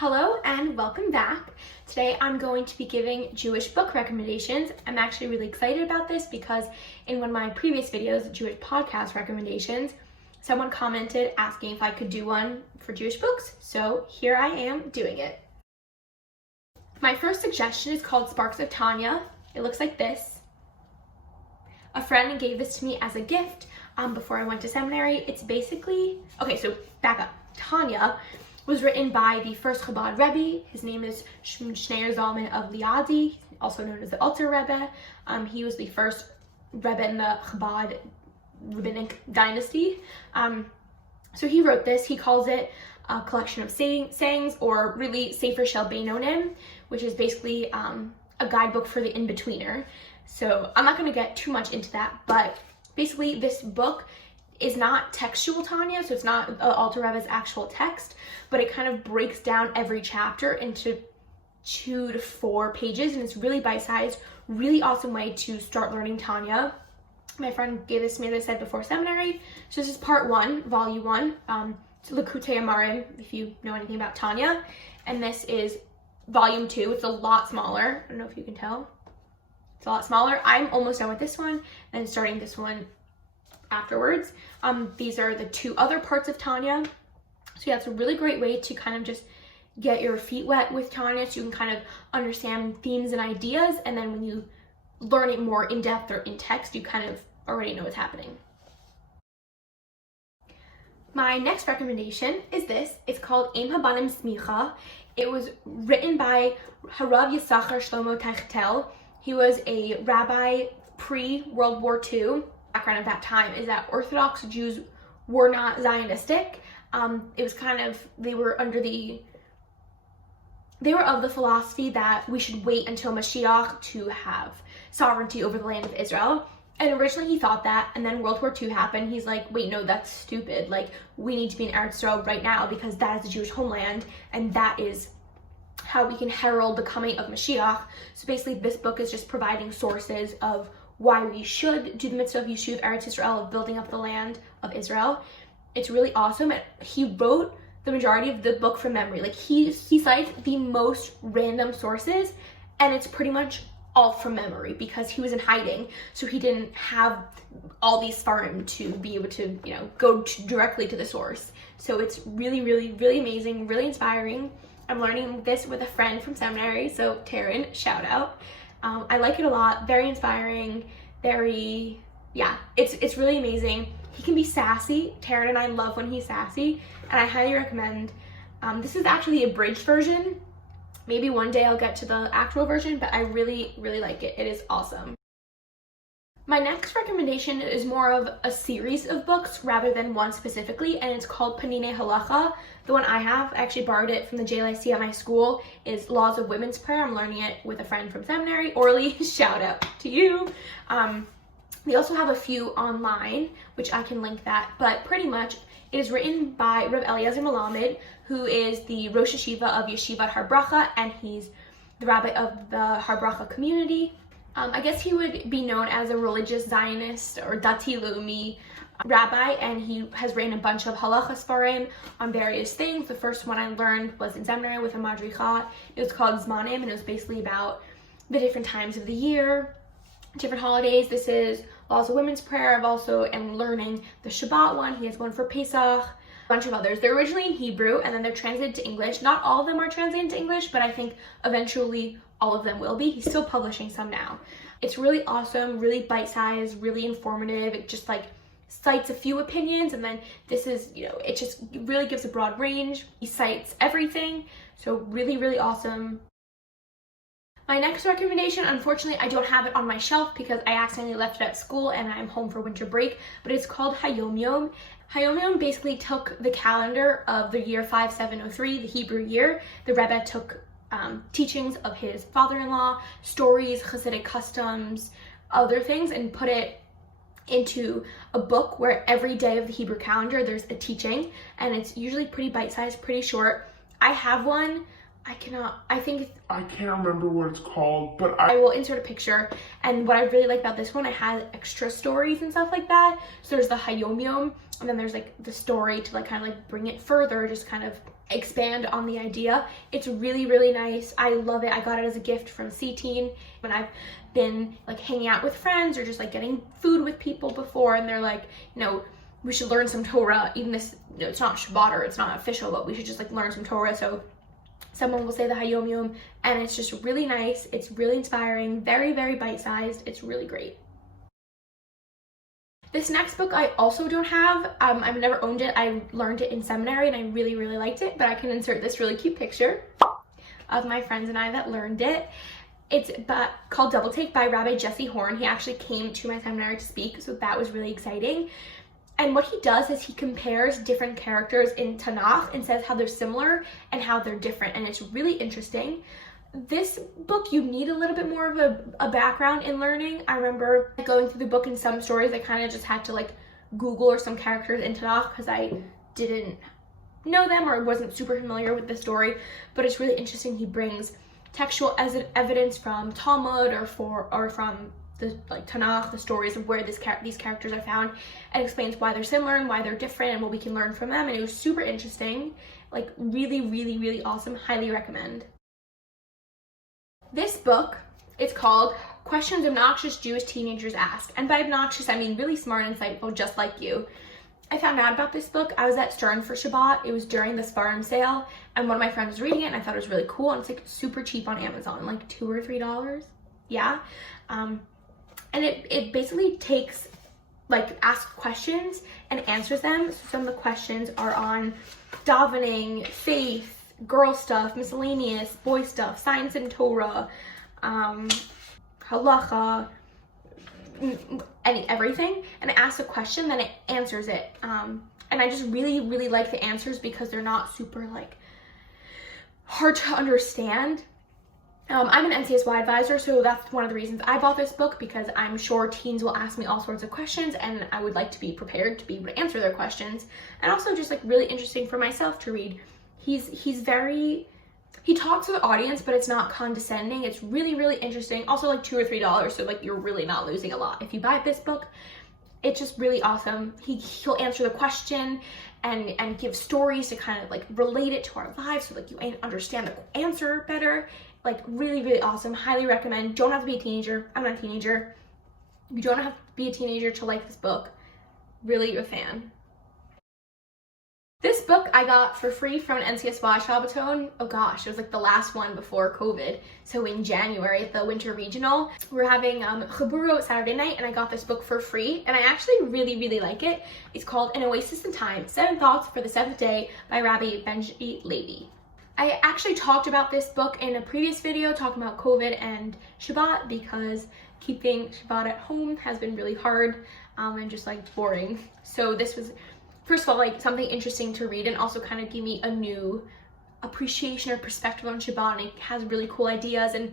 Hello and welcome back. Today I'm going to be giving Jewish book recommendations. I'm actually really excited about this because in one of my previous videos, Jewish podcast recommendations, someone commented asking if I could do one for Jewish books, so here I am doing it. My first suggestion is called Sparks of Tanya. It looks like this. A friend gave this to me as a gift before I went to seminary. It's basically, so back up. Tanya was written by the first Chabad Rebbe. His name is Shneir Zalman of Liadi, also known as the Alter Rebbe. He was the first Rebbe in the Chabad rabbinic dynasty. So he wrote this. He calls it a collection of sayings, or really Sefer Shel Beinonim, which is basically a guidebook for the in-betweener. So I'm not going to get too much into that, but basically this book is not textual Tanya, so it's not Alter Rebbe's actual text, but it kind of breaks down every chapter into 2 to 4 pages, and it's really bite-sized, really awesome way to start learning Tanya. My friend gave this to me, as I said, before seminary. So this is part 1, volume 1, Likutei Amarim, if you know anything about Tanya, and this is volume 2. It's a lot smaller. I don't know if you can tell. It's a lot smaller. I'm almost done with this one, and starting this one afterwards. These are the 2 other parts of Tanya. So yeah, it's a really great way to kind of just get your feet wet with Tanya, so you can kind of understand themes and ideas, and then when you learn it more in depth or in text, you kind of already know what's happening. My next recommendation is this. It's called Eim Habanim Semeicha. It was written by Harav Yisachar Shlomo Teichtel. He was a rabbi pre-World War II. Background of that time is that Orthodox Jews were not Zionistic. It was kind of, they were of the philosophy that we should wait until Mashiach to have sovereignty over the land of Israel. And originally he thought that, and then World War II happened. He's like, wait, no, that's stupid. Like, we need to be in Eretz Israel right now because that is the Jewish homeland, and that is how we can herald the coming of Mashiach. So basically this book is just providing sources of why we should do the mitzvah of Yishuv Eretz Israel, of building up the land of Israel. It's really awesome. He wrote the majority of the book from memory. Like, he cites the most random sources, and it's pretty much all from memory because he was in hiding, so he didn't have all these Sefarim to be able to, go directly to the source. So it's really, really, really amazing, really inspiring. I'm learning this with a friend from seminary, so Taryn, shout out. I like it a lot. Very inspiring. It's really amazing. He can be sassy. Taryn and I love when he's sassy, and I highly recommend. This is actually a abridged version. Maybe one day I'll get to the actual version, but I really, really like it. It is awesome. My next recommendation is more of a series of books rather than one specifically, and it's called Panini Halacha. The one I have, I actually borrowed it from the JLIC at my school, is Laws of Women's Prayer. I'm learning it with a friend from seminary. Orly, shout out to you. We also have a few online, which I can link that, but pretty much it is written by Rabbi Eliezer Melamed, who is the Rosh Yeshiva of Yeshivat Har Bracha, and he's the rabbi of the Har Bracha community. I guess he would be known as a religious Zionist or Dati Leumi rabbi, and he has written a bunch of halacha Sefarim on various things. The first one I learned was in seminary with a madricha. It was called Zmanim, and it was basically about the different times of the year, different holidays. This is Laws of Women's Prayer. I've also am learning the Shabbat one. He has one for Pesach, a bunch of others. They're originally in Hebrew, and then they're translated to English. Not all of them are translated to English, but I think eventually all of them will be. He's still publishing some now. It's really awesome, really bite-sized, really informative. It just cites a few opinions, and then this is, it just really gives a broad range. He cites everything, so really, really awesome. My next recommendation, unfortunately, I don't have it on my shelf because I accidentally left it at school and I'm home for winter break, but it's called Hayom Yom. Hayom Yom basically took the calendar of the year 5703, the Hebrew year. The Rebbe took teachings of his father-in-law, stories, Hasidic customs, other things, and put it into a book where every day of the Hebrew calendar there's a teaching, and it's usually pretty bite-sized, pretty short. I have one I can't remember what it's called, but I will insert a picture. And what I really like about this one, it has extra stories and stuff like that. So there's the Hayom Yom, and then there's like the story to like kind of like bring it further, just kind of expand on the idea. It's really, really nice. I love it. I got it as a gift from C-Teen when I've been like hanging out with friends or just like getting food with people before, and they're like, you know, we should learn some Torah. Even this, you know, it's not Shabbat or it's not official, but we should just like learn some Torah. So someone will say the Hayom Yom, and it's just really nice. It's really inspiring, very, very bite-sized. It's really great. This next book I also don't have. I've never owned it. I learned it in seminary and I really, really liked it, but I can insert this really cute picture of my friends and I that learned it. It's called Double Take by Rabbi Jesse Horn. He actually came to my seminary to speak, so that was really exciting. And what he does is he compares different characters in Tanakh and says how they're similar and how they're different, and it's really interesting. This book, you need a little bit more of a background in learning. I remember going through the book, in some stories I kind of just had to like Google or some characters in Tanakh because I didn't know them or wasn't super familiar with the story, but it's really interesting. He brings textual evidence from Talmud or from the like Tanakh, the stories of where these characters are found, and explains why they're similar and why they're different and what we can learn from them. And it was super interesting, like really, really, really awesome. Highly recommend. This book, it's called Questions Obnoxious Jewish Teenagers Ask. And by obnoxious, I mean really smart and insightful, just like you. I found out about this book. I was at Stern for Shabbat. It was during the Sefarim sale, and one of my friends was reading it, and I thought it was really cool. And it's like super cheap on Amazon, like $2 or $3. Yeah. And it basically takes, like, asks questions and answers them. So some of the questions are on davening, faith, girl stuff, miscellaneous, boy stuff, science and Torah, halacha, everything. And it asks a question, then it answers it. And I just really, really like the answers because they're not super, like, hard to understand. I'm an NCSY advisor, so that's one of the reasons I bought this book, because I'm sure teens will ask me all sorts of questions and I would like to be prepared to be able to answer their questions. And also just like really interesting for myself to read. He talks to the audience, but it's not condescending. It's really, really interesting. Also like $2 or $3, so like you're really not losing a lot if you buy this book. It's just really awesome. He'll answer the question and give stories to kind of like relate it to our lives, so like you understand the answer better. Like really, really awesome. Highly recommend. Don't have to be a teenager. I'm not a teenager. You don't have to be a teenager to like this book. Really a fan. This book I got for free from an NCSY Shabbaton. Oh gosh, it was like the last one before COVID. So in January at the Winter Regional, we're having Chaburo Saturday night, and I got this book for free, and I actually really, really like it. It's called An Oasis in Time, 7 Thoughts for the Seventh Day by Rabbi Benji Levy. I actually talked about this book in a previous video talking about COVID and Shabbat, because keeping Shabbat at home has been really hard and just like boring. So this was, first of all, like something interesting to read, and also kind of give me a new appreciation or perspective on Shabbat, and it has really cool ideas. And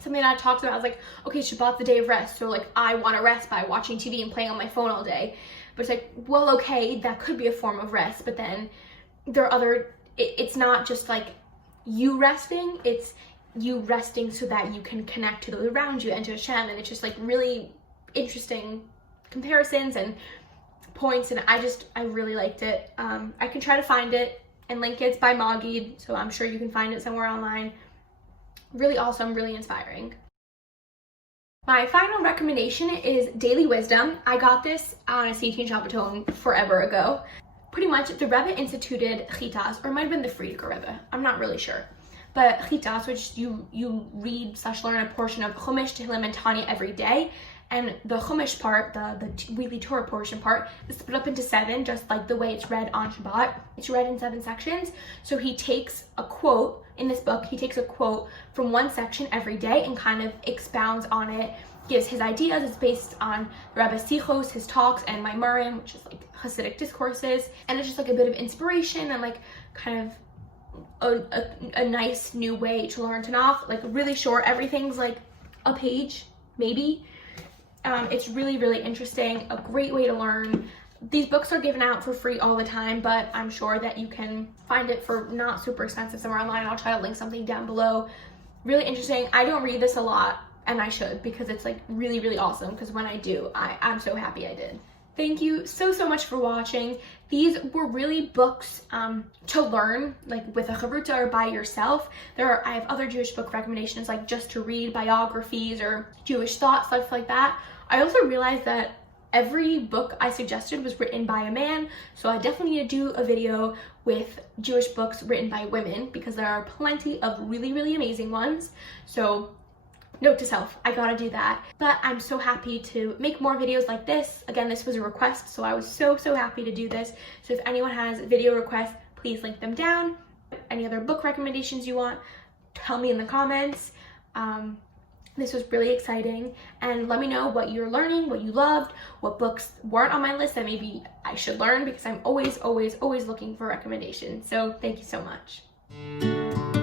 something that I talked about, I was like, okay, Shabbat's the day of rest, so like I want to rest by watching TV and playing on my phone all day. But it's like, well, okay, that could be a form of rest, but then there are other, it's not just like you resting, it's you resting so that you can connect to those around you and to Hashem. And it's just like really interesting comparisons and points, and I really liked it. I can try to find it and link it. It's by Magid, so I'm sure you can find it somewhere online. Really awesome, really inspiring. My final recommendation is Daily Wisdom. I got this on a C-Teen Shabbaton forever ago. Pretty much, the Rebbe instituted chitas, or it might have been the Friedrich Rebbe, I'm not really sure. But chitas, which you read / learn a portion of Chumash, Tehillim, and Tanya every day. And the Chumash part, the weekly Torah portion part, is split up into 7, just like the way it's read on Shabbat. It's read in 7 sections. So he takes a quote, in this book, he takes a quote from one section every day and kind of expounds on it, gives his ideas. It's based on Rabbi Sichos, his talks, and Maimarim, which is like Hasidic discourses. And it's just like a bit of inspiration and like kind of a nice new way to learn Tanakh. Like really short, everything's like a page, maybe. It's really, really interesting, a great way to learn. These books are given out for free all the time, but I'm sure that you can find it for not super expensive somewhere online. I'll try to link something down below. Really interesting. I don't read this a lot, and I should, because it's like really, really awesome, because when I do, I'm so happy I did. Thank you so much for watching. These were really books to learn, like with a chavruta or by yourself. I have other Jewish book recommendations, like just to read biographies or Jewish thought, stuff like that. I also realized that every book I suggested was written by a man, so I definitely need to do a video with Jewish books written by women, because there are plenty of really, really amazing ones. So note to self, I gotta do that. But I'm so happy to make more videos like this. Again, this was a request, so I was so happy to do this. So if anyone has video requests, please link them down. Any other book recommendations you want, tell me in the comments. This was really exciting, and let me know what you're learning, what you loved, what books weren't on my list that maybe I should learn, because I'm always looking for recommendations. So thank you so much.